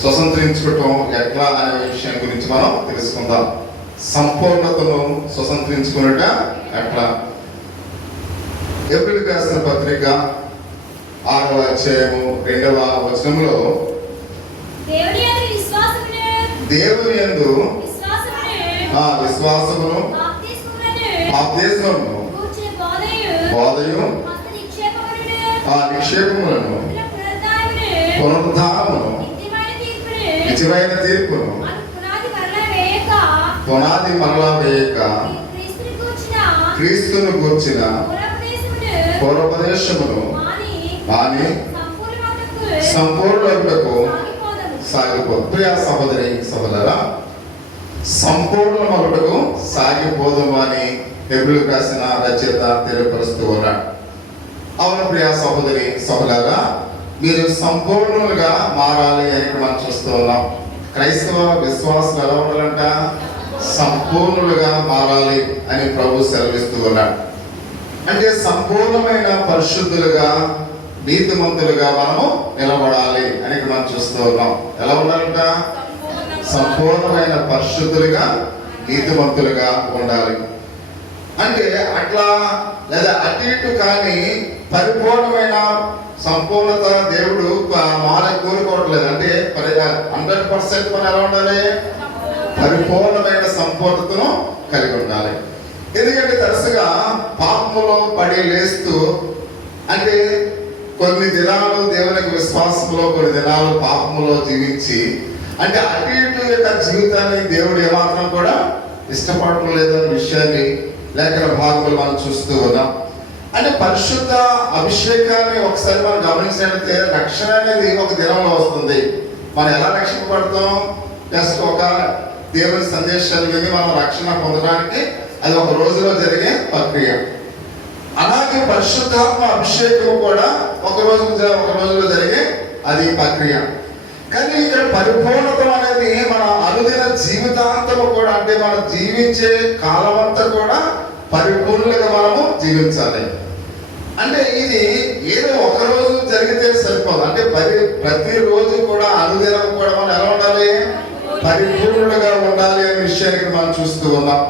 స్వతంత్రించుకోవటం ఎట్లా అనే విషయం గురించి మనం తెలుసుకుందాం. సంపూర్ణతను స్వతంత్రించుకున్నట ఎట్లా? ఏప్రిల్ రాసిన పత్రిక 6వ అధ్యాయము 2వ వచనంలో దేవుని యందు విశ్వాసమును బాప్తిస్మమును బోధయు నిక్షేపములను పునరుద్ధానమును నిత్యమైన తీర్పును పునాది మరలా వేయక క్రీస్తును గూర్చిన పూర్వోపదేశమును మాని సంపూర్ణకు సాగిపో. ప్రియ సహోదరి సహోదరా, సంపూర్ణమగుటకు సాగిపోదాము అని హెబ్రీయులకు రాసిన రచయిత తెలియపరుస్తూ ఉన్నాడు. అవును ప్రియ సహోదరి సహోదరా, మీరు సంపూర్ణులుగా మారాలి అని మనం చూస్తూ ఉన్నాం. క్రైస్తవ విశ్వాసులు ఎలా ఉండాలంట? సంపూర్ణులుగా మారాలి అని ప్రభు సెలవిస్తూ ఉన్నాడు. అంటే సంపూర్ణమైన పరిశుద్ధులుగా నీతిమంతులుగా మనము నిలబడాలి అని మనం చూస్తూ ఉన్నాం. ఎలా ఉండాలంట? సంపూర్ణమైన పరిశుద్ధులుగా నీతిమంతులుగా ఉండాలి. అంటే అట్లా లేదా అటు ఇటు కానీ పరిపూర్ణమైన సంపూర్ణత దేవుడు కోరుకోవట్లేదు. అంటే 100% మనం ఎలా ఉండాలి? పరిపూర్ణమైన సంపూర్ణతను కలిగి ఉండాలి. ఎందుకంటే తరచుగా పాపములో పడి లేస్తూ, అంటే కొన్ని దినాలు దేవునికి విశ్వాసంలో, కొన్ని దినాలు పాపములో జీవించి, అంటే అటు ఇటు యొక్క జీవితాన్ని దేవుడు ఏమాత్రం కూడా ఇష్టపడటం లేదనే విషయాన్ని లేఖన భాగములు మనం చూస్తూ ఉన్నాం. అంటే పరిశుద్ధ అభిషేకాన్ని ఒకసారి మనం గమనించినట్లయితే రక్షణ అనేది ఒక దినంలో వస్తుంది. మనం ఎలా రక్షింపబడతాం? జస్ట్ ఒక దేవుని సందేశాలు విని మనం రక్షణ పొందడానికి అది ఒక రోజులో జరిగే ప్రక్రియ. అలాగే పరిశుద్ధాత్మ అభిషేకం కూడా ఒక రోజులో జరిగే అది ప్రక్రియ. కానీ ఇక్కడ పరిపూర్ణత అనేది మన అనుదిన జీవితాంతము కూడా, అంటే మనం జీవించే కాలం అంతా కూడా పరిపూర్ణంగా మనము జీవించాలి. అంటే ఇది ఏదో ఒక రోజు జరిగితే సరిపోదు. అంటే ప్రతిరోజు కూడా అనుదినం కూడా మనం ఎలా ఉండాలి? పరిపూర్ణులుగా ఉండాలి అనే విషయానికి మనం చూస్తూ ఉన్నాం.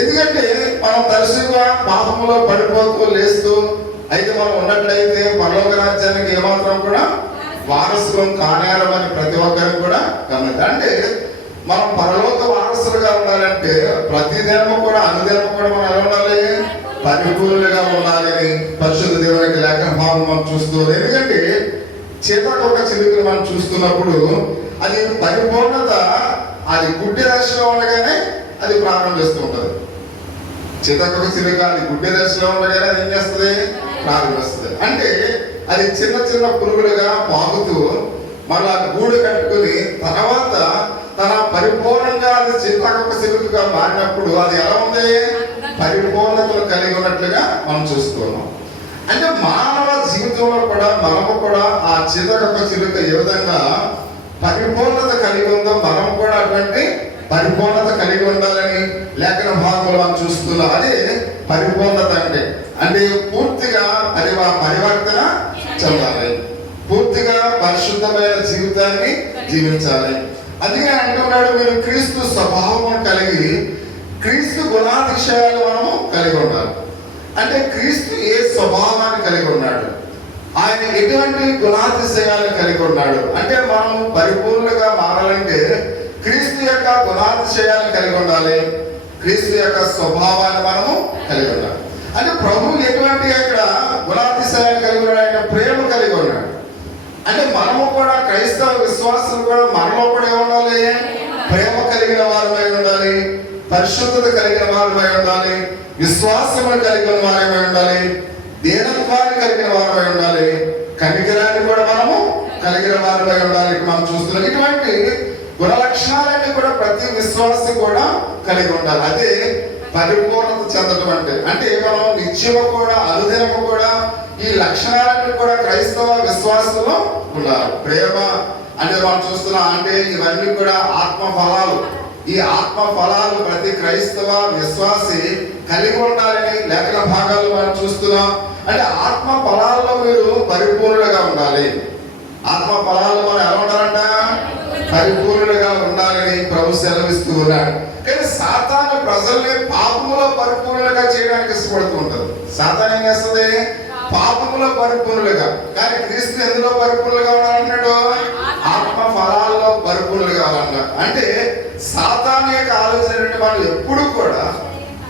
ఎందుకంటే మనం తరచుగా పాపంలో పడిపోతూ లేస్తూ అయితే మనం ఉన్నట్లయితే పరలోక రాజ్యానికి ఏమాత్రం కూడా వారసులం కానేరమని ప్రతి ఒక్కరికి కూడా గమనించాలి. అంటే మనం పరలోక వారసులుగా ఉండాలంటే ప్రతిదినము కూడా అనుదినము కూడా మనం ఎలా ఉండాలి? పరిపూర్ణులుగా ఉండాలి అని పరిశుద్ధ దేవునికి లేఖన భావం మనం చూస్తూ. ఎందుకంటే చేతకొక చిలుకలు మనం చూస్తున్నప్పుడు అది పరిపూర్ణత అది గుడ్డి దశలో ఉండగానే అది ప్రారంభిస్తూ ఉంటుంది. చేతకొక చిలుక అది గుడ్డి దశలో ఉండగానే అది ఏం చేస్తుంది? ప్రారంభిస్తుంది. అంటే అది చిన్న చిన్న పురుగులుగా పాకుతూ మళ్ళా గూడు కట్టుకుని తర్వాత తన పరిపూర్ణంగా అది చిత్తకొక చిలుకగా మారినప్పుడు అది ఎలా ఉంది? పరిపూర్ణతను కలిగి ఉన్నట్లుగా మనం చూస్తున్నాం. అంటే మానవ జీవితంలో కూడా మనము కూడా ఆ చిత్తకొక చిలుక ఏ విధంగా పరిపూర్ణత కలిగి ఉందో మనం కూడా అటువంటి పరిపూర్ణత కలిగి ఉండాలని లేఖన భాగంలో మనం చూస్తున్నాం. అదే పరిపూర్ణత అంటే పూర్తిగా పరివర్తన చెందాలి, పూర్తిగా పరిశుద్ధమైన జీవితాన్ని జీవించాలి. అందుకే అంటున్నాడు, మీరు క్రీస్తు స్వభావం కలిగి క్రీస్తు గుణాతిశయాలు మనము కలిగి ఉండాలి. అంటే క్రీస్తు ఏ స్వభావాన్ని కలిగి ఉన్నాడు, ఆయన ఎటువంటి గుణాతిశయాలను కలిగి ఉన్నాడు అంటే మనం పరిపూర్ణంగా మారాలంటే క్రీస్తు యొక్క గుణాతిశయాలను కలిగి ఉండాలి, క్రీస్తు యొక్క స్వభావాన్ని మనము కలిగి ఉండాలి. అంటే ప్రభు ఎటువంటి అక్కడ గుణాతిశయాలు కలిగి ఉన్నాడు? ఆయన ప్రేమ కలిగి ఉన్నాడు. అంటే మనము కూడా క్రైస్తవ విశ్వాసులు కూడా మనలో కూడా ఏముండాలి? ప్రేమ కలిగిన వారమై ఉండాలి, పరిశుద్ధత కలిగిన వారమై ఉండాలి, విశ్వాసము కలిగిన వారమై ఉండాలి, దీనత్వాన్ని కలిగిన వారమై ఉండాలి, కనికరాన్ని కూడా మనము కలిగిన వారమై ఉండాలి. మనం చూస్తున్నాం ఇటువంటి గుణ లక్షణాలన్నీ కూడా ప్రతి విశ్వాసి కూడా కలిగి ఉండాలి. అదే పరిపూర్ణత చెందడం అంటే మనం నిత్యము కూడా అనుదినము కూడా ఈ లక్షణాలన్నీ కూడా క్రైస్తవ విశ్వాసంలో ఉన్నారు. ప్రేమ అంటే మనం చూస్తున్నాం. అంటే ఇవన్నీ కూడా ఆత్మ ఫలాలు. ఈ ఆత్మ ఫలాలు ప్రతి క్రైస్తవ విశ్వాసి కలిగి ఉండాలని లేఖన భాగాల్లో మనం చూస్తున్నాం. అంటే ఆత్మ ఫలాల్లో మీరు పరిపూర్ణంగా ఉండాలి. ఆత్మ ఫలాల్లో మనం ఎలా ఉండాలంట? పరిపూర్ణులుగా ఉండాలని ప్రభు సెలవిస్తూ ఉన్నాడు. కానీ సాతాను ప్రజల్ని పాపములో పరిపూర్ణులుగా చేయడానికి ఇష్టపడుతూ ఉంటుంది. సాతాను ఏం చేస్తుంది? పాపములో పరిపూర్ణులుగా. కానీ క్రీస్తు ఎందులో పరిపూర్ణులుగా ఉండాలన్నాడు? ఆత్మ ఫలాల్లో పరిపూర్ణులుగా ఉండాలి. అంటే సాతాను యొక్క ఆలోచన వాళ్ళు ఎప్పుడు కూడా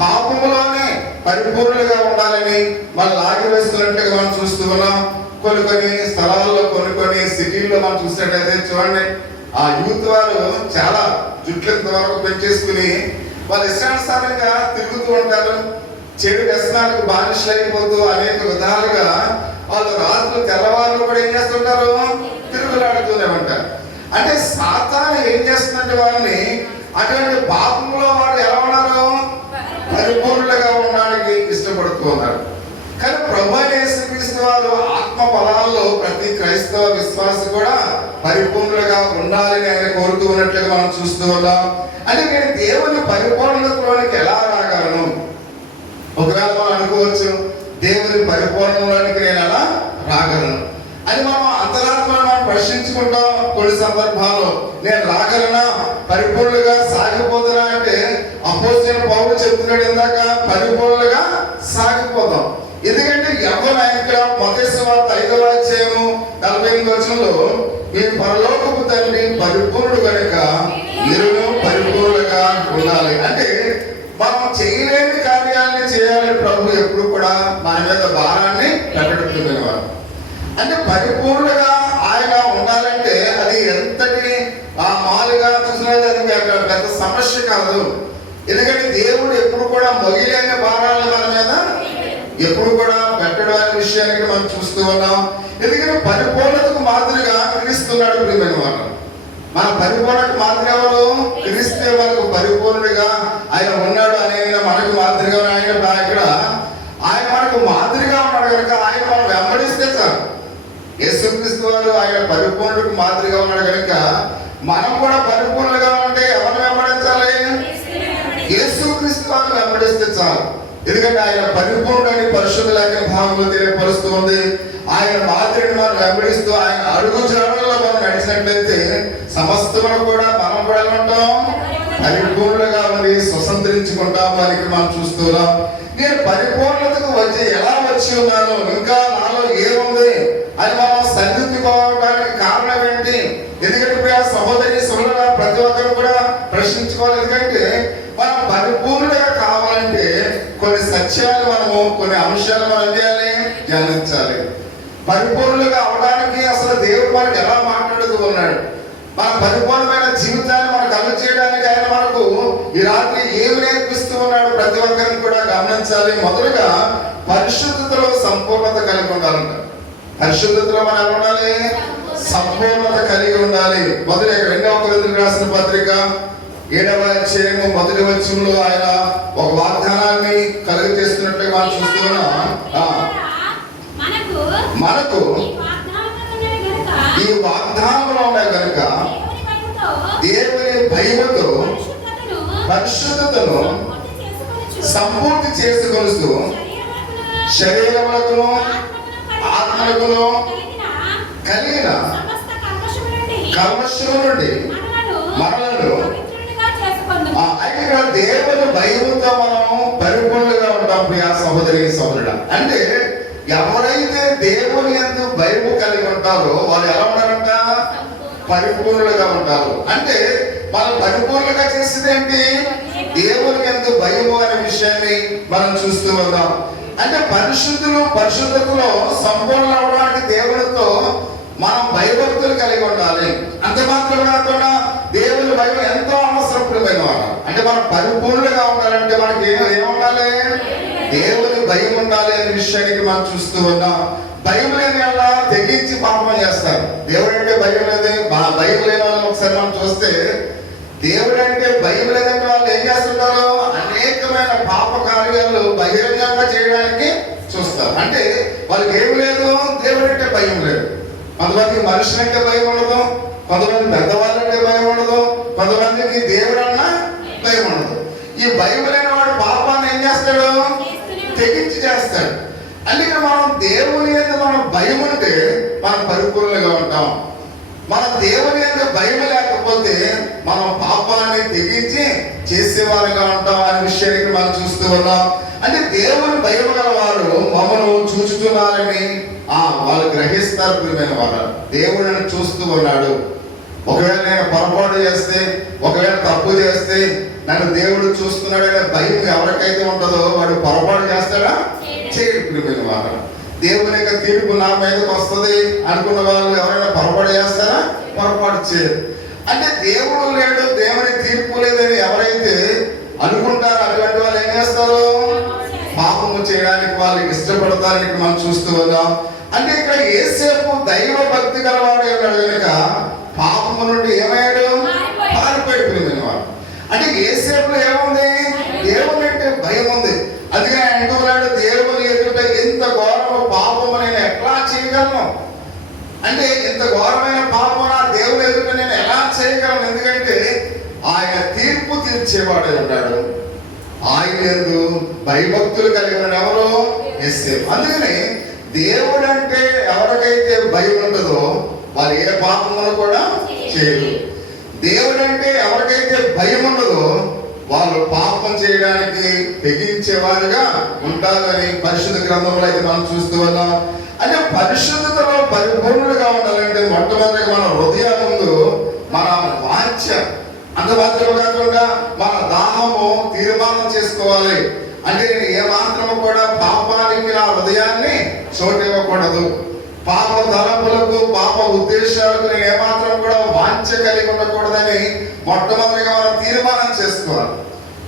పాపములోనే పరిపూర్ణులుగా ఉండాలని వాళ్ళు లాగివేస్తున్నట్టుగా మనం చూస్తూ ఉన్నాం. కొన్ని స్థలాల్లో కొన్ని సిటీల్లో మనం చూసినట్టయితే చూడండి, ఆ యూత్ వారు చాలా జుట్లంత వరకు పెంచేసుకుని వాళ్ళు ఇష్టానుసారంగా తిరుగుతూ ఉంటారు. చెడు వ్యసనాలకు బానిసలు అయిపోతూ అనేక విధాలుగా వాళ్ళు రాత్రులు తెల్లవారులు కూడా ఏం చేస్తుంటారు? తిరుగులాడుతూనే ఉంటారు. అంటే సాతాను ఏం చేస్తుందంటే వాళ్ళని అటువంటి పాపంలో వాడు ఎలా ఉన్నారు? పరిపూర్ణులుగా ఉండడానికి ఇష్టపడుతూ ఉన్నారు. కానీ ప్రభువైన యేసుక్రీస్తు వారు ఆత్మ ఫలాల్లో ప్రతి క్రైస్తవ విశ్వాసి కూడా పరిపూర్ణులుగా ఉండాలని ఆయన కోరుతూ ఉన్నట్లుగా మనం చూస్తూ ఉన్నాం. అంటే నేను దేవుని పరిపూర్ణతలోనికి ఎలా రాగలను? ఒకవేళ మనం అనుకోవచ్చు, దేవుని పరిపూర్ణలోనికి నేను ఎలా రాగలను అని మనం అంతరాత్మను మనం ప్రశ్నించుకుంటాం. కొన్ని సందర్భాల్లో నేను రాగలనా, పరిపూర్ణులుగా సాగిపోతున్నా అంటే అపోస్తలుడైన పౌలు చెప్తున్నాడు ఇందాక, పరిపూర్ణులుగా సాగిపోతాం. ఎందుకంటే ఎవరు ఆయన ఇక్కడ మొదటి సువార్త 5వ అధ్యాయము 48వ వచనంలో మీ పరలోకపు తండ్రి పరిపూర్ణుడు కనుక మీరును పరిపూర్ణులుగా ఉండాలి. అంటే మనం చేయలేని కార్యాలని చేయాలని ప్రభు ఎప్పుడు కూడా మన మీద భారాన్ని ప్రకటిస్తున్నవారు. అంటే పరిపూర్ణులుగా ఆయన ఉండాలంటే అది ఎంతటి మామూలుగా చూసినది అది పెద్ద సమస్య కాదు. ఎందుకంటే దేవుడు ఎప్పుడు కూడా మొగిలేని భారాలను మన మీద ఎప్పుడు కూడా పెట్టడం అనే విషయానికి మనం చూస్తూ ఉన్నాం. ఎందుకంటే పరిపూర్ణతకు మాదిరిగా క్రీస్తున్నాడు ప్రియమైన వాళ్ళు. మన పరిపూర్ణకు మాదిరి ఎవరు? క్రీస్తే మనకు పరిపూర్ణుడిగా ఆయన ఉన్నాడు అనే మనకు మాదిరిగా ఇక్కడ ఆయన మనకు మాదిరిగా ఉన్నాడు కనుక ఆయన మనం వెంబడిస్తే చాలు. యేసుక్రీస్తు వారు ఆయన పరిపూర్ణుడికి మాదిరిగా ఉన్నాడు కనుక మనం కూడా పరిపూర్ణులుగా ఉంటే ఎవరిని వెంబడించాలి? యేసుక్రీస్తు వారిని వెంబడిస్తే చాలు. ఎందుకంటే ఆయన పరిపూర్ణుడని పరిశుద్ధ లేఖన భాగంలో తెలియపరుస్తూ ఉంది. ఆయన మాదిరిని మనం వెంబడిస్తూ ఆయన అడుగు జాడల్లో మనం నడిచినట్లయితే సమస్తమును కూడా మనం కూడా ఉంటాం, పరిపూర్ణులుగా మరి స్వతంత్రించుకుంటాము అని మనం చూస్తున్నాం. నేను పరిపూర్ణతకు వచ్చి ఎలా వచ్చి ఉన్నాను, ఇంకా నాలో ఏముంది అని మనం సరిదిద్దుకోవడానికి కారణం ఏంటి? ఎందుకంటే సహోదరి సోదరుల ప్రతి ఒక్కరు కూడా ప్రశ్నించుకోవాలి. ఎందుకంటే మనం పరిపూర్ణులుగా కావాలంటే కొన్ని సత్యాలు మనము కొన్ని అంశాలు మనం చేయాలి, ధ్యానించాలి. పరిపూర్ణులుగా అవడానికి అసలు దేవుడు మనకు ఎలా మాట్లాడుతూ ఉన్నాడు, మన పరిపూర్ణమైన జీవితాన్ని మనకు అందజేయడానికి ఆయన మనకు ఈ రాత్రి ఏమి నేర్పిస్తూ ఉన్నాడు ప్రతి ఒక్కరిని కూడా గమనించాలి. మొదలుగా పరిశుద్ధతలో సంపూర్ణత కలిగి ఉండాలంట. పరిశుద్ధతలో మనం ఎలా ఉండాలి? సంపూర్ణత కలిగి ఉండాలి. మొదటి 2వ కొరింథీయులకు రాసిన పత్రిక 7వ అధ్యాయము 1వ వచనంలో ఆయన ఒక వాగ్దానాన్ని కలుగ చేస్తున్నట్లుగా మనం చూస్తూ ఉన్నాం. మనకు ఈ వాగ్దానంలో ఉన్నాయి కనుక దేవుని భయముతో పరిశుద్ధతను సంపూర్తి చేసుకొనుస్తూ శరీరములకును ఆత్మలకును కలిగిన కల్మషము నుండి మనలను అయితే దేవుని భయముతో మనం పరిపూర్ణంగా ఉంటాం. ప్రియా సహోదరి సహోదరుడా, అంటే ఎవరైతే దేవుని యందు భయము కలిగి ఉంటారో వాళ్ళు ఎలా ఉంటారంట? పరిపూర్ణులుగా ఉంటారు. అంటే మనం పరిపూర్ణంగా చేసేది ఏంటి? దేవుని యందు భయము అనే విషయాన్ని మనం చూస్తూ ఉన్నాం. అంటే పరిశుద్ధతలో సంపూర్ణ అవడానికి దేవునితో మనం భయభక్తులు కలిగి ఉండాలి. అంత మాత్రమే కాకుండా దేవుని భయం ఎంతో అవసరమైన వాళ్ళు. అంటే మనం పరిపూర్ణంగా ఉండాలంటే మనకి ఏముండాలి? దేవుని భయం ఉండాలి అనే విషయానికి మనం చూస్తూ ఉన్నాం. భయం లేని వాళ్ళ తెగించి పాపం చేస్తారు. దేవుడు అంటే భయం లేదు, భయం లేని వాళ్ళని ఒకసారి మనం చూస్తే దేవుడు అంటే భయం లేదంటే వాళ్ళు ఏం చేస్తుంటారు? అనేకమైన పాప కార్యాలు బహిరంగంగా చేయడానికి చూస్తారు. అంటే వాళ్ళకి ఏమి లేదు, దేవుడు అంటే భయం లేదు. కొంతమందికి మనుషులు అంటే భయం ఉండదు, కొంతమంది పెద్దవాళ్ళంటే భయం ఉండదు, కొంతమందికి దేవుడు అన్న భయం ఉండదు. ఈ భయం లేని వాడు పాపాన్ని ఏం చేస్తాడు? తెగించి చేస్తాడు. అందుకే మనం దేవుని యందు భయం ఉంటే మనం పరిపూర్ణంగా ఉంటాం. మన దేవుని యందు భయం లేకపోతే లేకపోతే మనం పాపాన్ని తెగించి చేసేవారుగా ఉంటాం అనే విషయానికి మనం చూస్తూ ఉన్నాం. అంటే దేవుని భయం గల వారు మమ్మను చూస్తున్నారని వాళ్ళు గ్రహిస్తారు. ప్రియమైన వారు, దేవుడు నన్ను చూస్తూ ఉన్నాడు. ఒకవేళ నేను పొరపాటు చేస్తే, ఒకవేళ తప్పు చేస్తే నన్ను దేవుడు చూస్తున్నాడనే భయం ఎవరికైతే ఉంటుందో వాడు పొరపాటు చేస్తాడా? చేయడు. ప్రియమైన వారు, దేవుని యొక్క తీర్పు నా మీదకి వస్తుంది అనుకున్న వాళ్ళు ఎవరైనా పొరపాటు చేస్తారా? పొరపాటు చేయరు. అంటే దేవుడు లేడు, దేవుని తీర్పు లేదని ఎవరైతే అనుకుంటారో అటువంటి వాళ్ళు ఏం చేస్తారు? పాపము చేయడానికి వాళ్ళు ఇష్టపడతారని మనం చూస్తూ ఉన్నాం. అంటే ఇక్కడ యేసేపు దైవ భక్తి గలవాడు అన్నాడు కనుక పాపము నుండి ఏమయ్యాడు? పారిపోయిపోయింది వాడు. అంటే యేసేపులో ఏముంది? దేవుని అంటే భయం ఉంది. అందుకని ఆయన అంటున్నాడు, దేవుని ఎదుట ఎంత ఘోరము పాపము నేను ఎట్లా చేయగలను? అంటే ఇంత ఘోరమైన పాపం నా దేవుని ఎదుట నేను ఎలా చేయగలను? ఎందుకంటే ఆయన తీర్పు తీర్చేవాడు ఉన్నాడు. ఆయన యందు భయభక్తులు కలిగిన ఎవరు? యేసేపు. అందుకని దేవుడు అంటే ఎవరికైతే భయం ఉంటుందో వాళ్ళు ఏ పాపమును కూడా చేయరు. దేవుడు అంటే ఎవరికైతే భయం ఉండదో వాళ్ళు పాపం చేయడానికి తెగించేవారుగా ఉంటారని పరిశుద్ధ గ్రంథంలో అయితే మనం చూస్తూ ఉన్నాం. అంటే పరిశుద్ధతలో పరిపూర్ణులుగా ఉండాలంటే మొట్టమొదటిగా మన హృదయాల ముందు మన వాంఛ, అంత మాత్రమే కాకుండా మన దాహము తీర్మానం చేసుకోవాలి. అంటే నేను ఏ మాత్రము కూడా పాపానికి నా హృదయాన్ని చోటు ఇవ్వకూడదు. పాప తలంపులకు, పాప ఉద్దేశాలకు నేను ఏమాత్రం కూడా వాంఛ కలిగి ఉండకూడదని మొట్టమొదటిగా మనం తీర్మానం చేసుకోవాలి.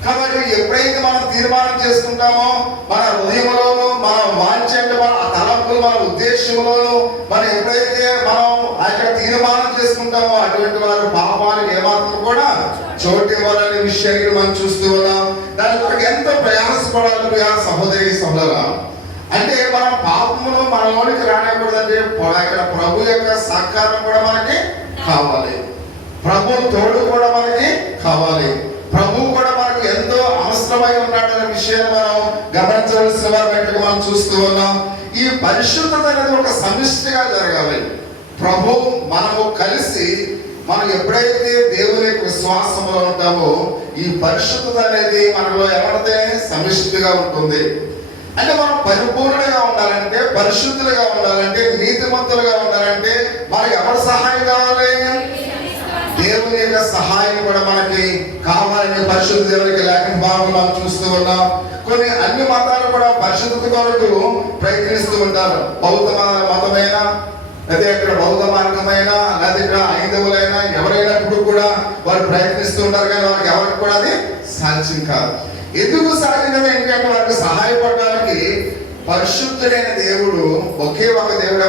కాబట్టి ఎప్పుడైతే మనం తీర్మానం చేసుకుంటామో మన హృదయంలోను మన వాంఛ అంటే మన తలంపులు, మన ఉద్దేశంలోను మనం ఎప్పుడైతే మనం ఆ యొక్క తీర్మానం చేసుకుంటామో అటువంటి వారు పాపానికి ఏమాత్రం కూడా చోటు ఇవ్వాలనే విషయాన్ని మనం చూస్తూ ఉన్నాం. దాని కొరకు ఎంత ప్రయాసపడాలి సహోదరి సహోదరా. అంటే మనం పాపమును మనలోనికి రానివ్వకూడదంటే ఇక్కడ ప్రభు యొక్క సహకారం కూడా మనకి కావాలి. ప్రభు తోడు కూడా మనకి కావాలి. ప్రభు కూడా మనకు ఎంతో అవసరమై ఉన్నాడనే విషయాన్ని మనం గమనించవలసిన వారిని మనం చూస్తూ ఉన్నాం. ఈ పరిశుద్ధత అనేది ఒక సమిష్టిగా జరగాలి. ప్రభు మనము కలిసి మనం ఎప్పుడైతే దేవుని యొక్క విశ్వాసంలో ఉంటామో ఈ పరిశుద్ధత అనేది మనలో ఎవరితే సమిష్టిగా ఉంటుంది. అంటే మనం పరిపూర్ణంగా ఉండాలంటే, పరిశుద్ధులుగా ఉండాలంటే, నీతిమంతులుగా ఉండాలంటే మనకి ఎవరి సహాయం కావాలి? దేవుని యొక్క సహాయం కూడా మనకి కావాలని పరిశుద్ధ దేవునికి లేఖన భాగంలో మనం చూస్తూ ఉన్నాం. కొన్ని అన్ని మతాలు కూడా పరిశుద్ధత కొరకు ప్రయత్నిస్తూ ఉంటారు. బౌద్ధ మతమైన, లేదా ఇక్కడ బౌద్ధ మార్గమైన, లేదా ఇక్కడ ఐదవులైనా ఎవరైనప్పుడు కూడా వారు ప్రయత్నిస్తూ ఉంటారు. కానీ వారికి ఎవరికి కూడా అది సాధ్యం కాదు. ఎందుకు సాధ్యం కదా? ఎందుకంటే వారికి సహాయపడడానికి పరిశుద్ధుడైన దేవుడు ఒకే ఒక దేవుడు